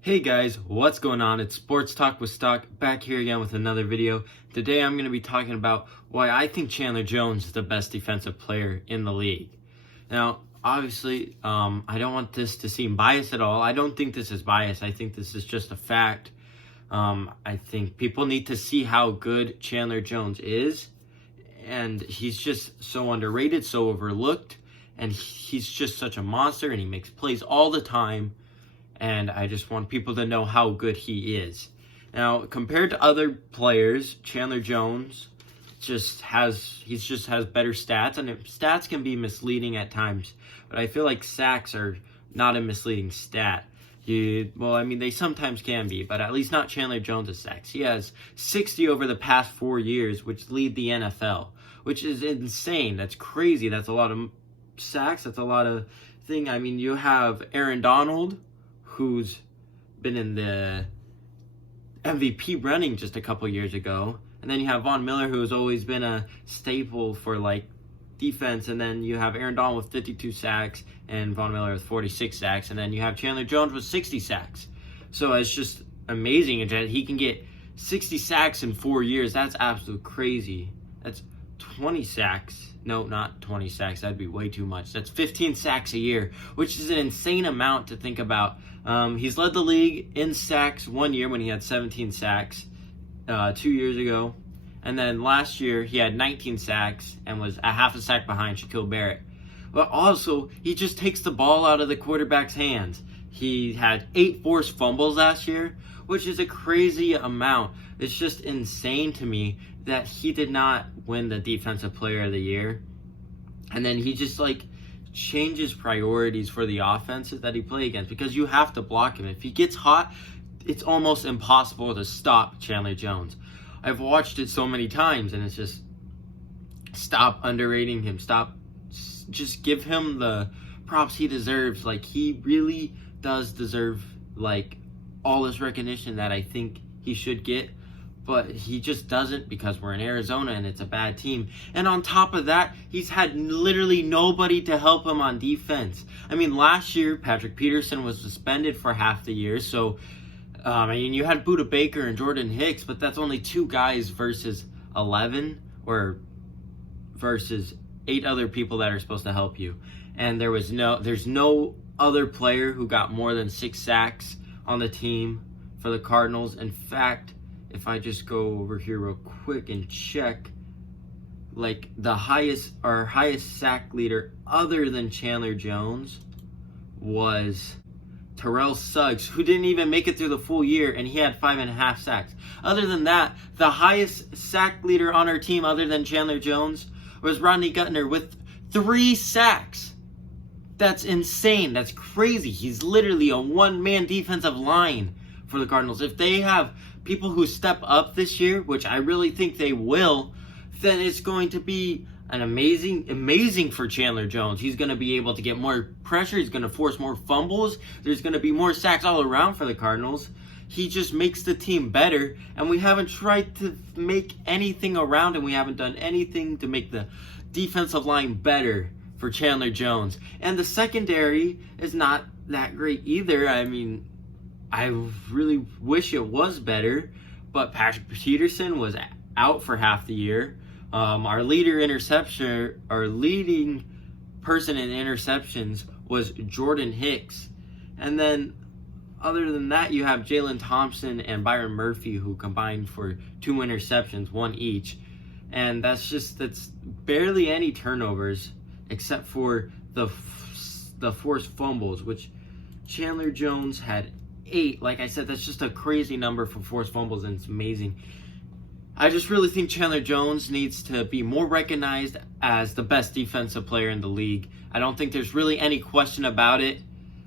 Hey guys, what's going on? It's Sports Talk with Stock, back here again with another video. Today I'm going to be talking about why I think Chandler Jones is the best defensive player in the league. Now, obviously, I don't want this to seem biased at all. I don't think this is biased. I think this is just a fact. I think people need to see how good Chandler Jones is. And he's just so underrated, so overlooked. And he's just such a monster, and he makes plays all the time. And I just want people to know how good he is. Now, compared to other players, Chandler Jones just has better stats, and stats can be misleading at times. But I feel like sacks are not a misleading stat. They sometimes can be, but at least not Chandler Jones' sacks. He has 60 over the past 4 years, which lead the NFL, which is insane. That's crazy. That's a lot of sacks. That's a lot of thing. I mean, you have Aaron Donald, who's been in the MVP running just a couple years ago. And then you have Von Miller, who's always been a staple for defense. And then you have Aaron Donald with 52 sacks and Von Miller with 46 sacks. And then you have Chandler Jones with 60 sacks. So it's just amazing that he can get 60 sacks in 4 years. That's absolutely crazy. That's 20 sacks. No, not 20 sacks. That'd be way too much. That's 15 sacks a year, which is an insane amount to think about. He's led the league in sacks 1 year when he had 17 sacks 2 years ago. And then last year, he had 19 sacks and was a half a sack behind Shaquille Barrett. But also, he just takes the ball out of the quarterback's hands. He had 8 forced fumbles last year, which is a crazy amount. It's just insane to me that he did not win the Defensive Player of the Year. And then he just changes priorities for the offenses that he plays against, because you have to block him. If he gets hot, it's almost impossible to stop Chandler Jones. I've watched it so many times, and it's just, stop underrating him. Just give him the props he deserves. He really does deserve all this recognition that I think he should get. But he just doesn't, because we're in Arizona and it's a bad team. And on top of that, he's had literally nobody to help him on defense. I mean, last year, Patrick Peterson was suspended for half the year. So, you had Budda Baker and Jordan Hicks, but that's only 2 guys versus 11 or versus 8 other people that are supposed to help you. And there's no other player who got more than 6 sacks on the team for the Cardinals. In fact, if I just go over here real quick and check, our highest sack leader other than Chandler Jones was Terrell Suggs, who didn't even make it through the full year, and he had 5.5 sacks. Other than that, the highest sack leader on our team other than Chandler Jones was Rodney Gutner with 3 sacks. That's insane. That's crazy. He's literally a one-man defensive line for the Cardinals. If they have people who step up this year, which I really think they will, then it's going to be an amazing for Chandler Jones. He's going to be able to get more pressure. He's going to force more fumbles. There's going to be more sacks all around for the Cardinals. He just makes the team better, and we haven't tried to make anything around him. We haven't done anything to make the defensive line better for Chandler Jones. And the secondary is not that great either. I mean, I really wish it was better, but Patrick Peterson was out for half the year. Our leading person in interceptions was Jordan Hicks. And then, other than that, you have Jalen Thompson and Byron Murphy, who combined for 2 interceptions, 1 each. And that's barely any turnovers, except for the forced fumbles, which Chandler Jones had 8. Like I said, that's just a crazy number for forced fumbles, and it's amazing. I just really think Chandler Jones needs to be more recognized as the best defensive player in the league. I don't think there's really any question about it.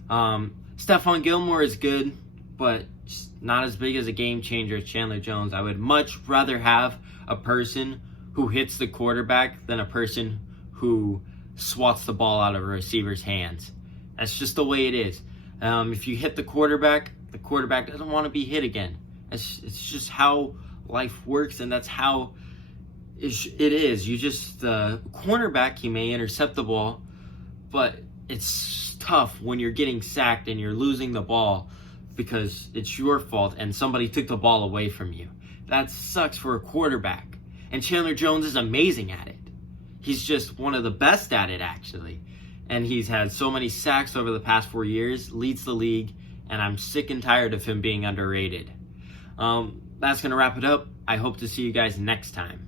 Stephon Gilmore is good, but just not as big as a game changer as Chandler Jones. I would much rather have a person who hits the quarterback than a person who swats the ball out of a receiver's hands. That's just the way it is. If you hit the quarterback doesn't want to be hit again. It's just how life works, and that's how it is. The cornerback, he may intercept the ball, but it's tough when you're getting sacked and you're losing the ball because it's your fault and somebody took the ball away from you. That sucks for a quarterback. And Chandler Jones is amazing at it. He's just one of the best at it, actually. And he's had so many sacks over the past 4 years, leads the league, and I'm sick and tired of him being underrated. That's going to wrap it up. I hope to see you guys next time.